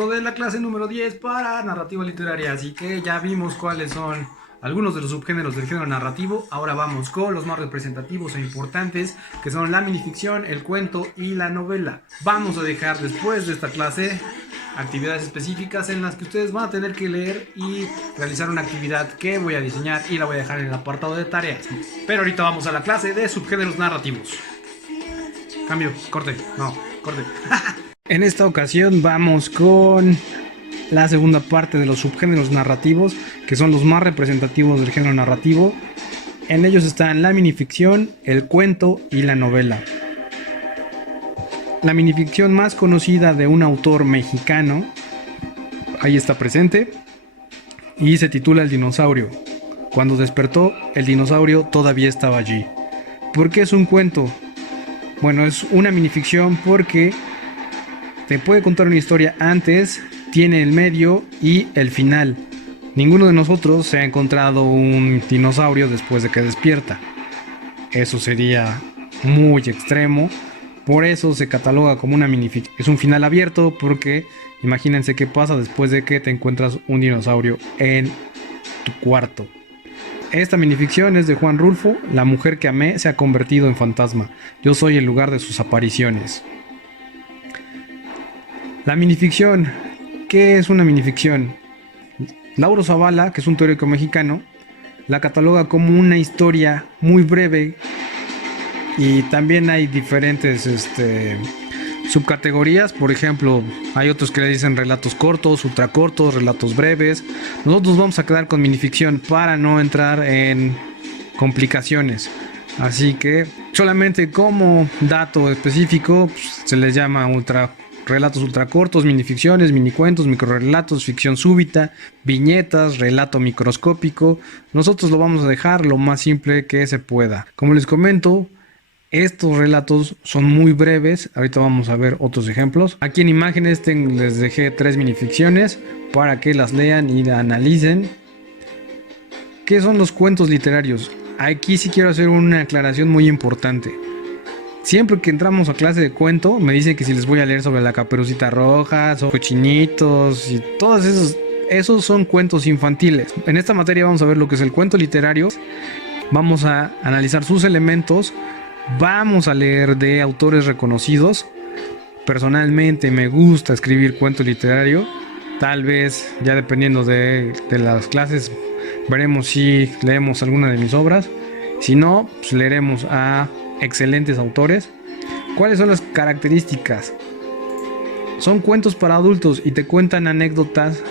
dentro de la clase número 10 para narrativa literaria, así que ya vimos cuáles son algunos de los subgéneros del género narrativo. Ahora vamos con los más representativos e importantes, que son la minificción, el cuento y la novela. Vamos a dejar después de esta clase actividades específicas en las que ustedes van a tener que leer y realizar una actividad que voy a diseñar y la voy a dejar en el apartado de tareas. Pero ahorita vamos a la clase de subgéneros narrativos. Cambio, corte, no, corte. En esta ocasión vamos con la segunda parte de los subgéneros narrativos, que son los más representativos del género narrativo. En ellos están la minificción, el cuento y la novela. La minificción más conocida de un autor mexicano, ahí está presente, y se titula El dinosaurio. Cuando despertó, el dinosaurio todavía estaba allí. ¿Por qué es un cuento? Bueno, es una minificción porque te puede contar una historia antes, tiene el medio y el final. Ninguno de nosotros se ha encontrado un dinosaurio después de que despierta. Eso sería muy extremo. Por eso se cataloga como una minificción. Es un final abierto porque imagínense qué pasa después de que te encuentras un dinosaurio en tu cuarto. Esta minificción es de Juan Rulfo. La mujer que amé se ha convertido en fantasma. Yo soy el lugar de sus apariciones. La minificción. ¿Qué es una minificción? Lauro Zavala, que es un teórico mexicano, la cataloga como una historia muy breve, y también hay diferentes subcategorías. Por ejemplo, hay otros que le dicen relatos cortos, ultracortos, relatos breves. Nosotros vamos a quedar con minificción para no entrar en complicaciones. Así que solamente como dato específico, pues, se les llama relatos ultracortos, minificciones, minicuentos, microrelatos, ficción súbita, viñetas, relato microscópico. Nosotros lo vamos a dejar lo más simple que se pueda. Como les comento, estos relatos son muy breves. Ahorita vamos a ver otros ejemplos. Aquí en imágenes les dejé 3 minificciones para que las lean y la analicen. ¿Qué son los cuentos literarios? Aquí sí quiero hacer una aclaración muy importante. Siempre que entramos a clase de cuento, me dicen que si les voy a leer sobre la Caperucita Roja, sobre cochinitos y todos esos son cuentos infantiles. En esta materia vamos a ver lo que es el cuento literario. Vamos a analizar sus elementos. Vamos a leer de autores reconocidos. Personalmente me gusta escribir cuento literario. Tal vez, ya dependiendo de las clases, veremos si leemos alguna de mis obras. Si no, pues leeremos a excelentes autores. ¿Cuáles son las características? Son cuentos para adultos y te cuentan anécdotas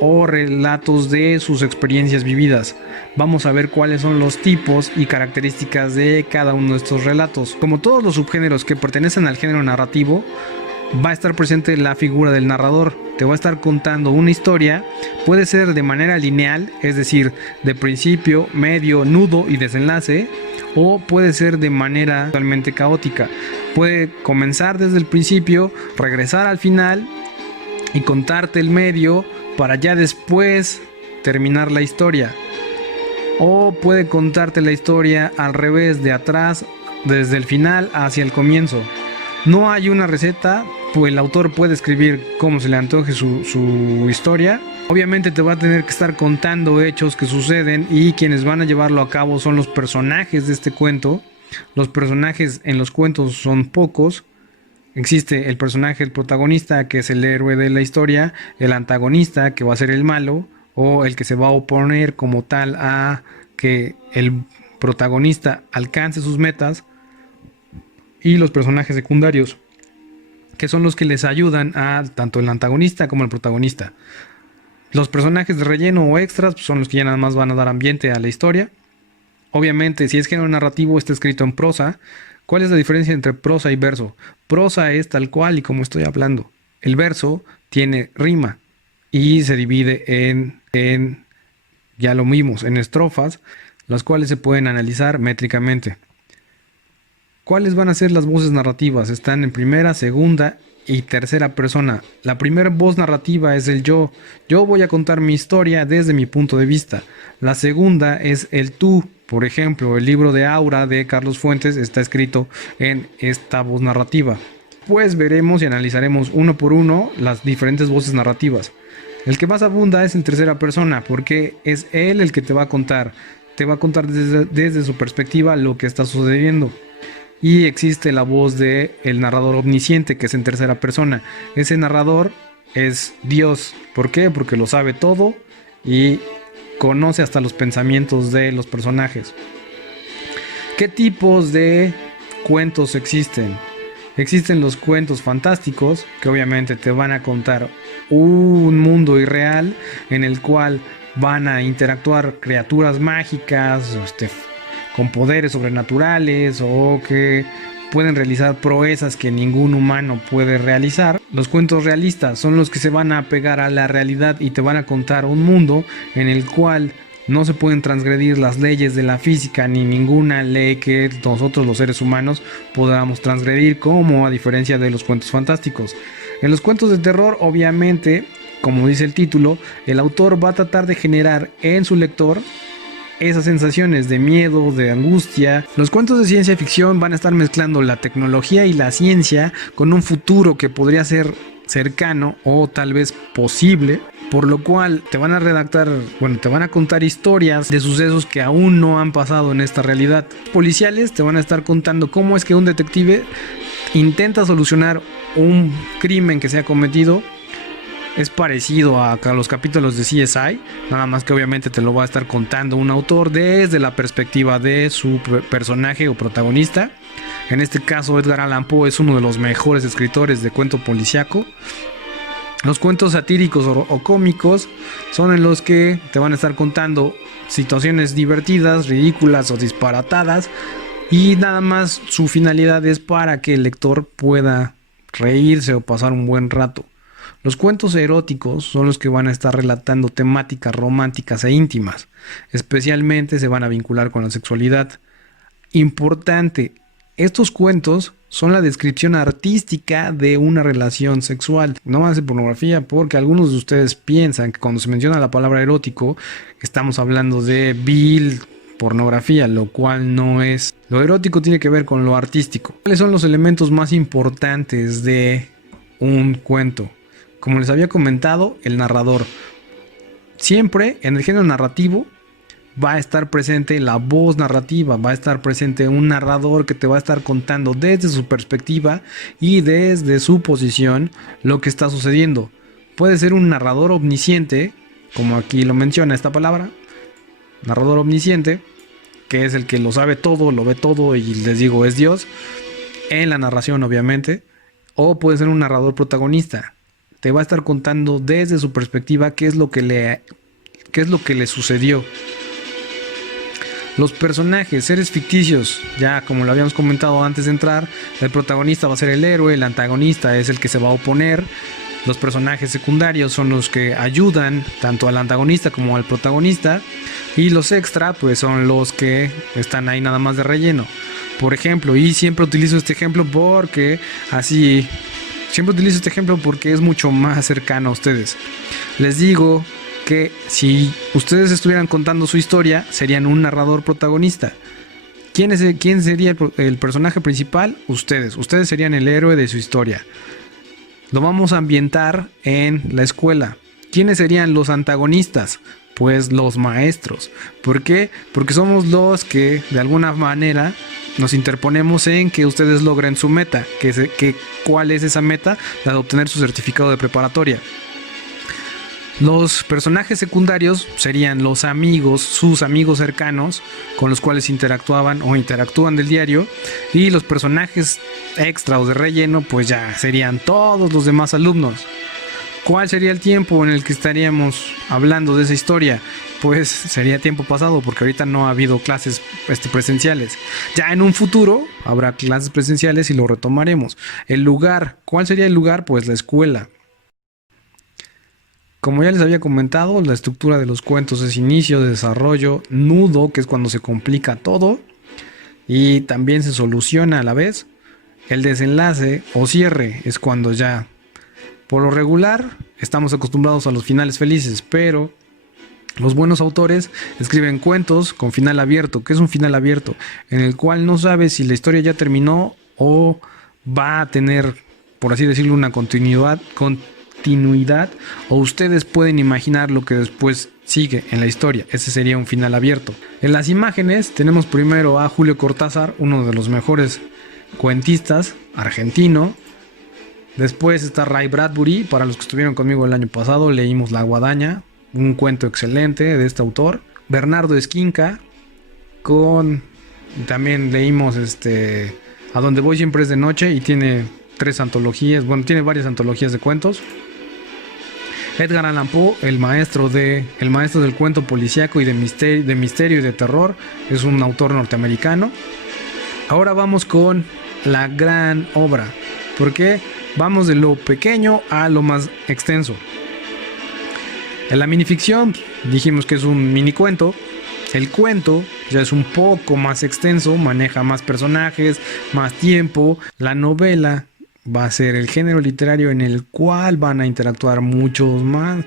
o relatos de sus experiencias vividas. Vamos a ver cuáles son los tipos y características de cada uno de estos relatos. Como todos los subgéneros que pertenecen al género narrativo, va a estar presente la figura del narrador. Te va a estar contando una historia. Puede ser de manera lineal, es decir, de principio, medio, nudo y desenlace, o puede ser de manera totalmente caótica. Puede comenzar desde el principio, regresar al final y contarte el medio para ya después terminar la historia. O puede contarte la historia al revés, de atrás, desde el final hacia el comienzo. No hay una receta, pues el autor puede escribir como se le antoje su historia. Obviamente te va a tener que estar contando hechos que suceden, y quienes van a llevarlo a cabo son los personajes de este cuento. Los personajes en los cuentos son pocos. Existe el personaje, el protagonista, que es el héroe de la historia, el antagonista, que va a ser el malo, o el que se va a oponer como tal a que el protagonista alcance sus metas, y los personajes secundarios, que son los que les ayudan a tanto el antagonista como el protagonista. Los personajes de relleno o extras son los que ya nada más van a dar ambiente a la historia. Obviamente, si es género narrativo, está escrito en prosa. ¿Cuál es la diferencia entre prosa y verso? Prosa es tal cual y como estoy hablando. El verso tiene rima y se divide en ya lo vimos, en estrofas, las cuales se pueden analizar métricamente. ¿Cuáles van a ser las voces narrativas? Están en primera, segunda y tercera persona. La primera voz narrativa es el yo. Yo voy a contar mi historia desde mi punto de vista. La segunda es el tú. Por ejemplo, el libro de Aura de Carlos Fuentes está escrito en esta voz narrativa. Después veremos y analizaremos uno por uno las diferentes voces narrativas. El que más abunda es en tercera persona, porque es él el que te va a contar. Te va a contar desde su perspectiva lo que está sucediendo. Y existe la voz de el narrador omnisciente, que es en tercera persona. Ese narrador es Dios. ¿Por qué? Porque lo sabe todo y conoce hasta los pensamientos de los personajes. ¿Qué tipos de cuentos existen? Existen los cuentos fantásticos, que obviamente te van a contar un mundo irreal en el cual van a interactuar criaturas mágicas, con poderes sobrenaturales o que pueden realizar proezas que ningún humano puede realizar. Los cuentos realistas son los que se van a apegar a la realidad y te van a contar un mundo en el cual no se pueden transgredir las leyes de la física ni ninguna ley que nosotros los seres humanos podamos transgredir, como a diferencia de los cuentos fantásticos. En los cuentos de terror, obviamente, como dice el título, el autor va a tratar de generar en su lector esas sensaciones de miedo, de angustia. Los cuentos de ciencia ficción van a estar mezclando la tecnología y la ciencia con un futuro que podría ser cercano o tal vez posible, por lo cual te van a contar historias de sucesos que aún no han pasado en esta realidad. Policiales te van a estar contando cómo es que un detective intenta solucionar un crimen que se ha cometido. Es parecido a los capítulos de CSI, nada más que obviamente te lo va a estar contando un autor desde la perspectiva de su personaje o protagonista. En este caso, Edgar Allan Poe es uno de los mejores escritores de cuento policíaco. Los cuentos satíricos o cómicos son en los que te van a estar contando situaciones divertidas, ridículas o disparatadas, y nada más su finalidad es para que el lector pueda reírse o pasar un buen rato. Los cuentos eróticos son los que van a estar relatando temáticas románticas e íntimas. Especialmente se van a vincular con la sexualidad. Importante, estos cuentos son la descripción artística de una relación sexual. No hace pornografía, porque algunos de ustedes piensan que cuando se menciona la palabra erótico estamos hablando de vil pornografía, lo cual no es. Lo erótico tiene que ver con lo artístico. ¿Cuáles son los elementos más importantes de un cuento? Como les había comentado, el narrador. Siempre en el género narrativo va a estar presente la voz narrativa, va a estar presente un narrador que te va a estar contando desde su perspectiva y desde su posición lo que está sucediendo. Puede ser un narrador omnisciente, como aquí lo menciona esta palabra, narrador omnisciente, que es el que lo sabe todo, lo ve todo y les digo es Dios, en la narración obviamente. O puede ser un narrador protagonista. Te va a estar contando desde su perspectiva qué es lo que le sucedió. Los personajes, seres ficticios, ya como lo habíamos comentado antes de entrar, el protagonista va a ser el héroe, el antagonista es el que se va a oponer. Los personajes secundarios son los que ayudan tanto al antagonista como al protagonista, y los extra pues son los que están ahí nada más de relleno. Por ejemplo, y siempre utilizo este ejemplo porque es mucho más cercano a ustedes. Les digo que si ustedes estuvieran contando su historia, serían un narrador protagonista. ¿Quién sería el personaje principal? Ustedes serían el héroe de su historia. Lo vamos a ambientar en la escuela. ¿Quiénes serían los antagonistas? Pues los maestros. ¿Por qué? Porque somos los que de alguna manera nos interponemos en que ustedes logren su meta. ¿Cuál es esa meta? La de obtener su certificado de preparatoria. Los personajes secundarios serían los amigos, sus amigos cercanos con los cuales interactuaban o interactúan del diario, y los personajes extra o de relleno pues ya serían todos los demás alumnos. ¿Cuál sería el tiempo en el que estaríamos hablando de esa historia? Pues sería tiempo pasado, porque ahorita no ha habido clases presenciales. Ya en un futuro habrá clases presenciales y lo retomaremos. El lugar, ¿cuál sería el lugar? Pues la escuela. Como ya les había comentado, la estructura de los cuentos es inicio, desarrollo, nudo, que es cuando se complica todo y también se soluciona a la vez. El desenlace o cierre es cuando ya, por lo regular, estamos acostumbrados a los finales felices, pero los buenos autores escriben cuentos con final abierto. ¿Qué es un final abierto? En el cual no sabes si la historia ya terminó o va a tener por así decirlo, una continuidad, o ustedes pueden imaginar lo que después sigue en la historia. Ese sería un final abierto. En las imágenes tenemos primero a Julio Cortázar, uno de los mejores cuentistas argentino. Después está Ray Bradbury. Para los que estuvieron conmigo el año pasado, leímos La Guadaña, un cuento excelente de este autor. Bernardo Esquinca, también leímos A donde voy siempre es de noche, y tiene 3 antologías, tiene varias antologías de cuentos. Edgar Allan Poe, el maestro del cuento policíaco y de misterio y de terror, es un autor norteamericano. Ahora vamos con la gran obra, porque vamos de lo pequeño a lo más extenso. En la minificción dijimos que es un mini cuento. El cuento ya es un poco más extenso, maneja más personajes, más tiempo. La novela va a ser el género literario en el cual van a interactuar más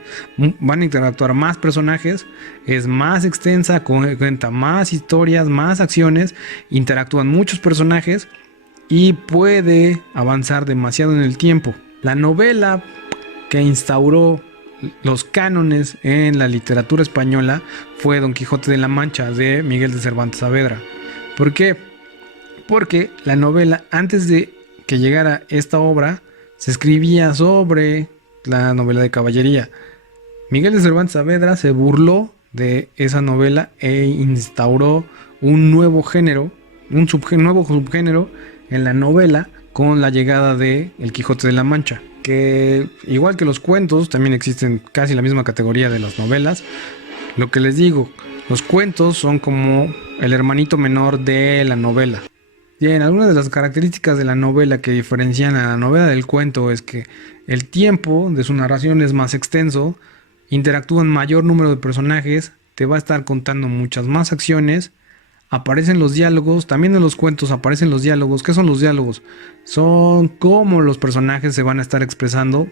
personajes, es más extensa, cuenta más historias, más acciones, interactúan muchos personajes y puede avanzar demasiado en el tiempo. La novela que instauró los cánones en la literatura española fue Don Quijote de la Mancha, de Miguel de Cervantes Saavedra. ¿Por qué? Porque la novela, antes de que llegara esta obra, se escribía sobre la novela de caballería. Miguel de Cervantes Saavedra se burló de esa novela e instauró un nuevo género, nuevo subgénero en la novela con la llegada de El Quijote de la Mancha, que igual que los cuentos también existen casi la misma categoría de las novelas. Lo que les digo, los cuentos son como el hermanito menor de la novela. Bien, algunas de las características de la novela que diferencian a la novela del cuento es que el tiempo de su narración es más extenso, interactúan mayor número de personajes, te va a estar contando muchas más acciones, aparecen los diálogos, también en los cuentos aparecen los diálogos. ¿Qué son los diálogos? Son cómo los personajes se van a estar expresando,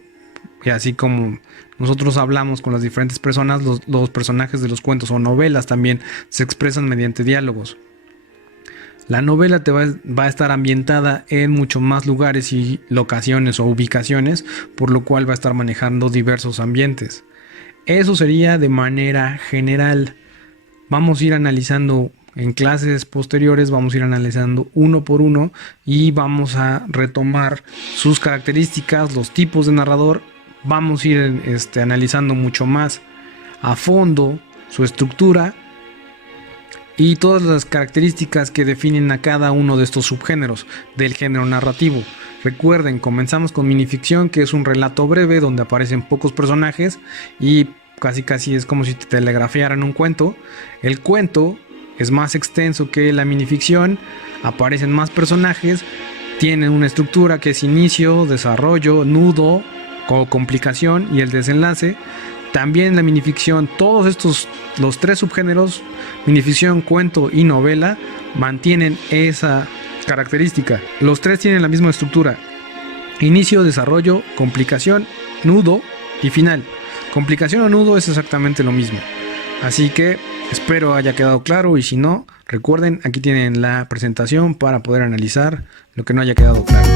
y así como nosotros hablamos con las diferentes personas, los personajes de los cuentos o novelas también se expresan mediante diálogos. La novela va a estar ambientada en muchos más lugares y locaciones o ubicaciones, por lo cual va a estar manejando diversos ambientes. Eso sería de manera general. Vamos a ir analizando en clases posteriores, vamos a ir analizando uno por uno y vamos a retomar sus características, los tipos de narrador. Vamos a ir analizando mucho más a fondo su estructura y todas las características que definen a cada uno de estos subgéneros del género narrativo. Recuerden, comenzamos con minificción, que es un relato breve donde aparecen pocos personajes y casi es como si te telegrafiaran un cuento. El cuento es más extenso que la minificción, aparecen más personajes, tienen una estructura que es inicio, desarrollo, nudo o complicación y el desenlace. También la minificción, todos estos, los 3 subgéneros, minificción, cuento y novela, mantienen esa característica. Los 3 tienen la misma estructura: inicio, desarrollo, complicación, nudo y final. Complicación o nudo es exactamente lo mismo. Así que espero haya quedado claro, y si no, recuerden, aquí tienen la presentación para poder analizar lo que no haya quedado claro.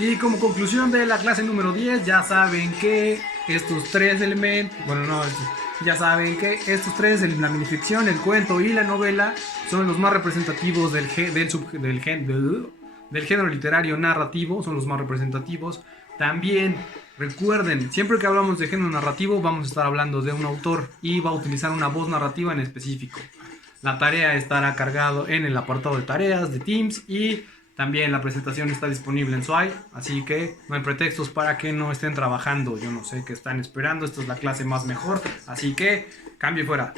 Y como conclusión de la clase número 10, ya saben que estos 3 elementos, ya saben que estos 3, la minificción, el cuento y la novela, son los más representativos del género literario narrativo, son los más representativos. También recuerden, siempre que hablamos de género narrativo vamos a estar hablando de un autor y va a utilizar una voz narrativa en específico. La tarea estará cargado en el apartado de tareas de Teams, y también la presentación está disponible en Sway, así que no hay pretextos para que no estén trabajando. Yo no sé qué están esperando, esta es la clase más mejor, así que cambio y fuera.